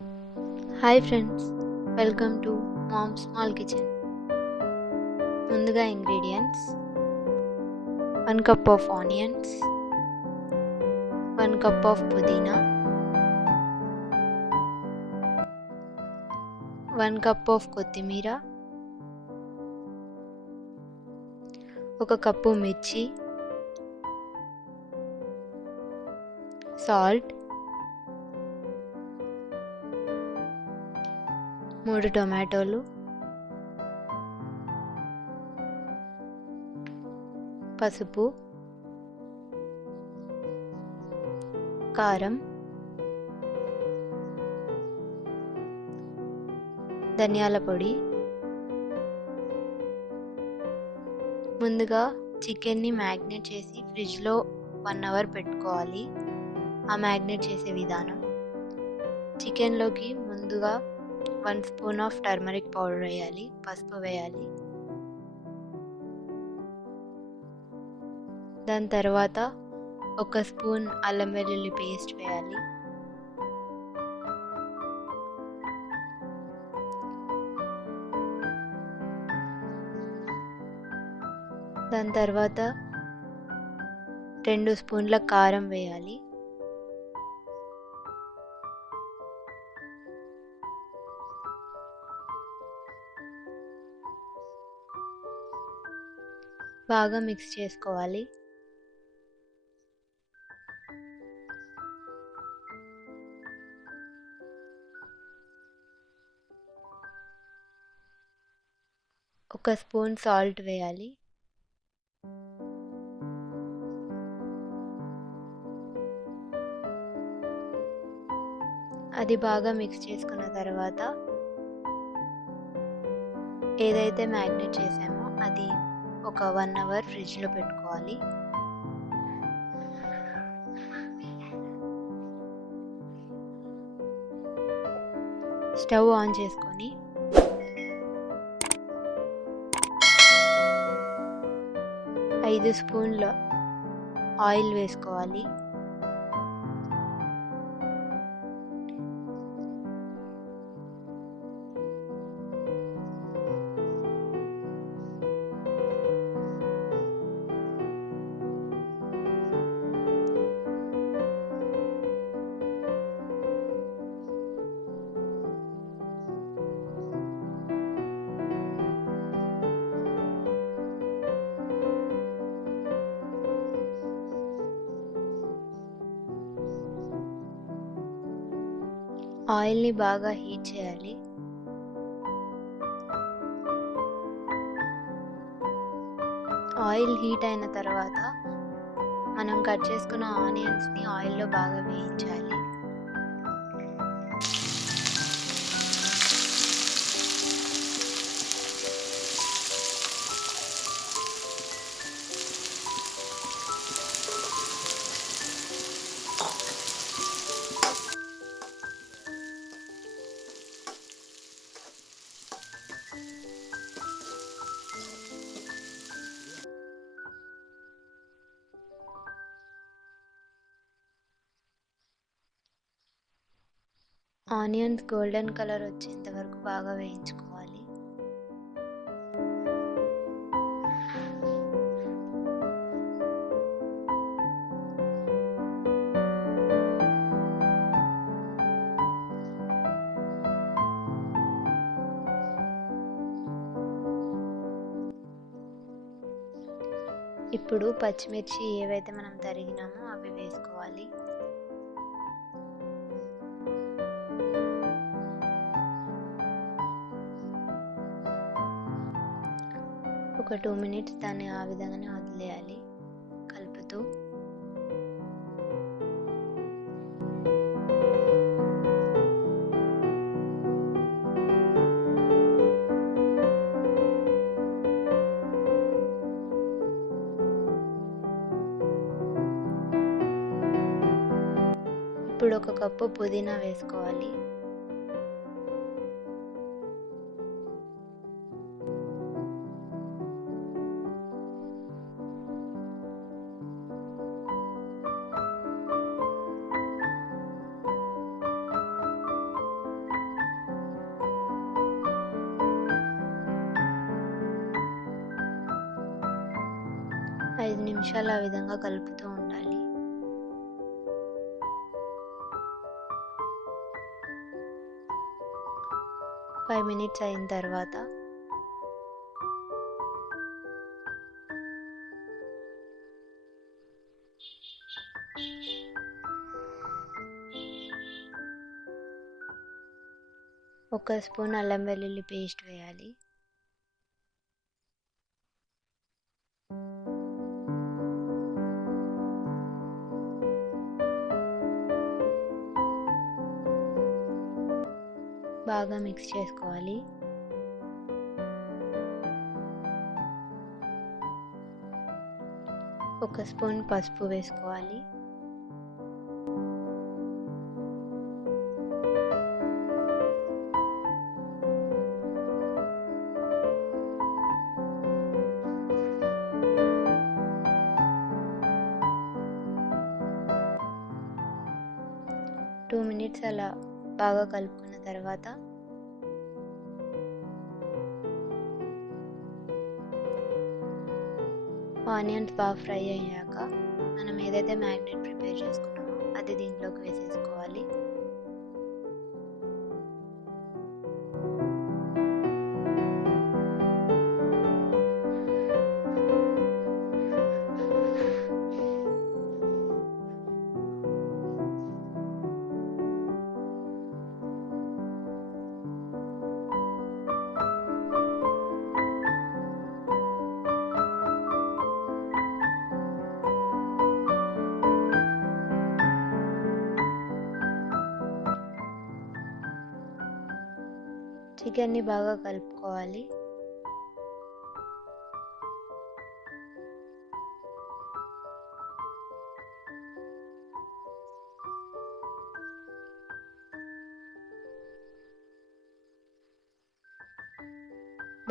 Hi friends, welcome to mom small kitchen. ముందుగా ingredients: 1 cup of onions, 1 cup of pudina, 1 cup of కొత్తిమీర, 1 cup మిర్చి, salt, 3 టొమాటోలు, పసుపు, కారం, ధనియాల పొడి. ముందుగా చికెన్ని మ్యాగ్నేట్ చేసి ఫ్రిడ్జ్లో 1 అవర్ పెట్టుకోవాలి. ఆ మ్యాగ్నేట్ చేసే విధానం: చికెన్లోకి ముందుగా 1 స్పూన్ ఆఫ్ టర్మరిక్ పౌడర్ వేయాలి, పసుపు వేయాలి. దాని తర్వాత 1 స్పూన్ అల్లం వెల్లుల్లి పేస్ట్ వేయాలి. దాని తర్వాత 2 స్పూన్ల కారం వేయాలి. బాగా మిక్స్ చేసుకోవాలి. ఒక స్పూన్ సాల్ట్ వేయాలి. అది బాగా మిక్స్ చేసుకున్న తర్వాత ఏదైతే మ్యాగ్నేట్ చేసామో అది ఒక 1 అవర్ ఫ్రిడ్జ్లో పెట్టుకోవాలి. స్టవ్ ఆన్ చేసుకొని ఐదు స్పూన్ల ఆయిల్ వేసుకోవాలి. ఆయిల్ని బాగా హీట్ చేయాలి. ఆయిల్ హీట్ అయిన తర్వాత మనం కట్ చేసుకున్న ఆనియన్స్ని ఆయిల్లో బాగా వేయించాలి. ఆనియన్స్ గోల్డెన్ కలర్ వచ్చేంత వరకు బాగా వేయించుకోవాలి. ఇప్పుడు పచ్చిమిర్చి ఏవైతే మనం తరిగినామో అవి వేసుకోవాలి. ఒక 2 మినిట్స్ దాన్ని ఆ విధంగానే వదిలేయాలి కలుపుతూ. ఇప్పుడు 1 కప్పు పుదీనా వేసుకోవాలి. 5 నిమిషాలు ఆ విధంగా కలుపుతూ ఉండాలి. ఫైవ్ మినిట్స్ అయిన తర్వాత ఒక స్పూన్ అల్లం వెల్లుల్లి పేస్ట్ వేయాలి. బాగా మిక్స్ చేసుకోవాలి. ఒక స్పూన్ పసుపు వేసుకోవాలి. టూ మినిట్స్ అలా బాగా కలుపుకున్న తర్వాత ఆనియన్స్ బాగా ఫ్రై అయ్యాక మనం ఏదైతే మ్యాగ్నెట్ ప్రిపేర్ చేసుకున్నామో అది దీంట్లోకి వేసేసుకోవాలి. చికెన్ని బాగా కలుపుకోవాలి.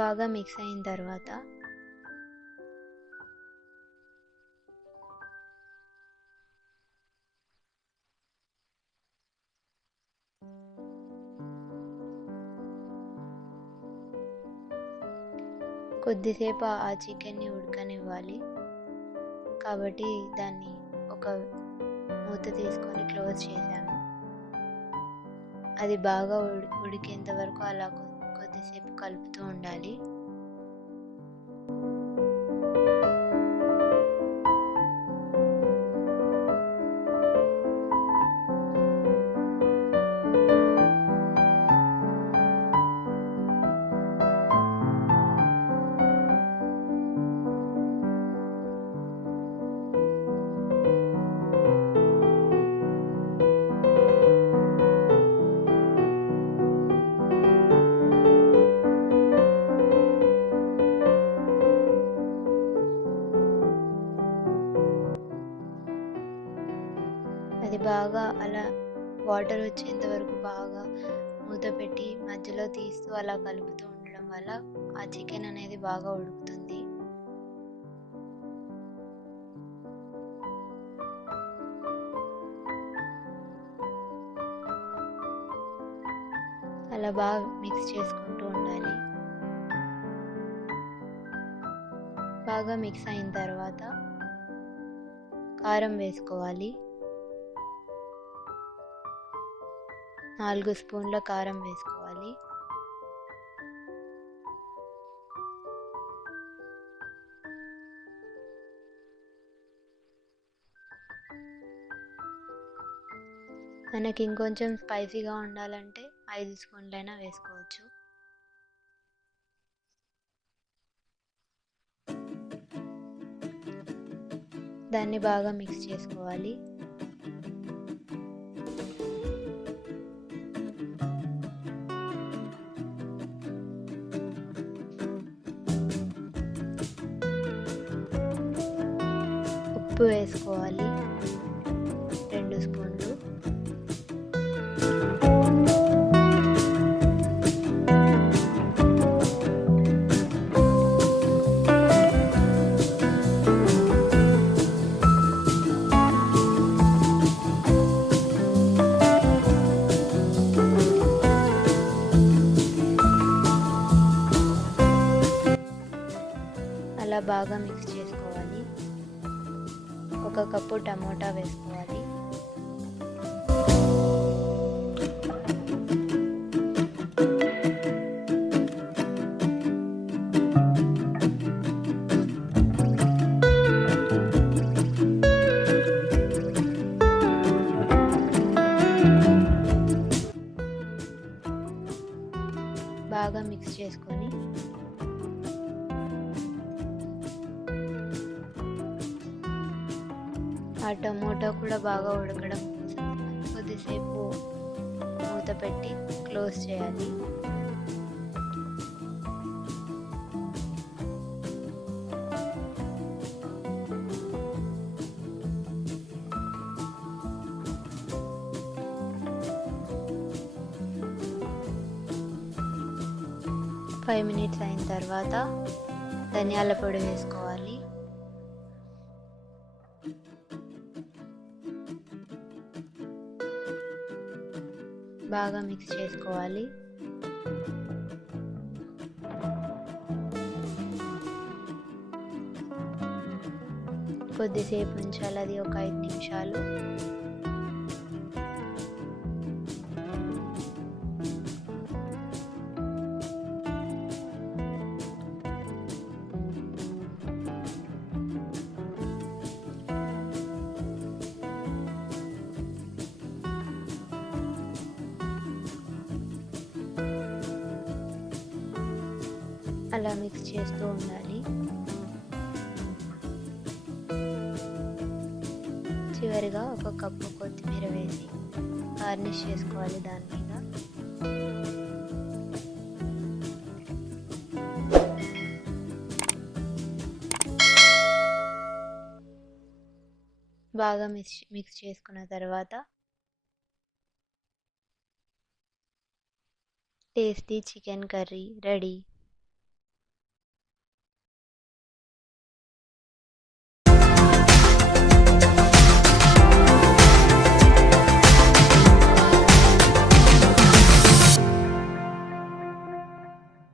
బాగా మిక్స్ అయిన తర్వాత కొద్దిసేపు ఆ చికెన్ని ఉడకనివ్వాలి. కాబట్టి దాన్ని ఒక మూత తీసుకొని క్లోజ్ చేశాను. అది బాగా ఉడికేంత వరకు అలా కొద్దిసేపు కలుపుతూ ఉండాలి. అది బాగా అలా వాటర్ వచ్చేంత వరకు బాగా మూత పెట్టి మధ్యలో తీస్తూ అలా కలుపుతూ ఉండడం వల్ల ఆ చికెన్ అనేది బాగా ఉడుకుతుంది. అలా బాగా మిక్స్ చేసుకుంటూ ఉండాలి. బాగా మిక్స్ అయిన తర్వాత కారం వేసుకోవాలి. 4 స్పూన్ల కారం వేసుకోవాలి. మనకి ఇంకొంచెం స్పైసీగా ఉండాలంటే 5 స్పూన్లైనా వేసుకోవచ్చు. దాన్ని బాగా మిక్స్ చేసుకోవాలి. ఉప్పు వేసుకోవాలి 2 స్పూన్లు. అలా బాగా మిక్స్ చేసుకోవాలి. 1 కప్పు టమోటా వేసుకోవాలి. బాగా మిక్స్ చేసుకొని ఆ టమోటా కూడా బాగా ఉడకడం కోసం కొద్దిసేపు మూత పెట్టి క్లోజ్ చేయాలి. ఫైవ్ మినిట్స్ అయిన తర్వాత ధనియాల పొడి వేసుకోవాలి. బాగా మిక్స్ చేసుకోవాలి. కొద్దిసేపు ఉంచాలి, అది ఒక 5 నిమిషాలు. అలా మిక్స్ చేస్తూ ఉండాలి. చివరిగా 1 కప్పు కొత్తిమీర వేసి గార్నిష్ చేసుకోవాలి దాని మీద. బాగా మిక్స్ చేసుకున్న తర్వాత టేస్టీ చికెన్ కర్రీ రెడీ.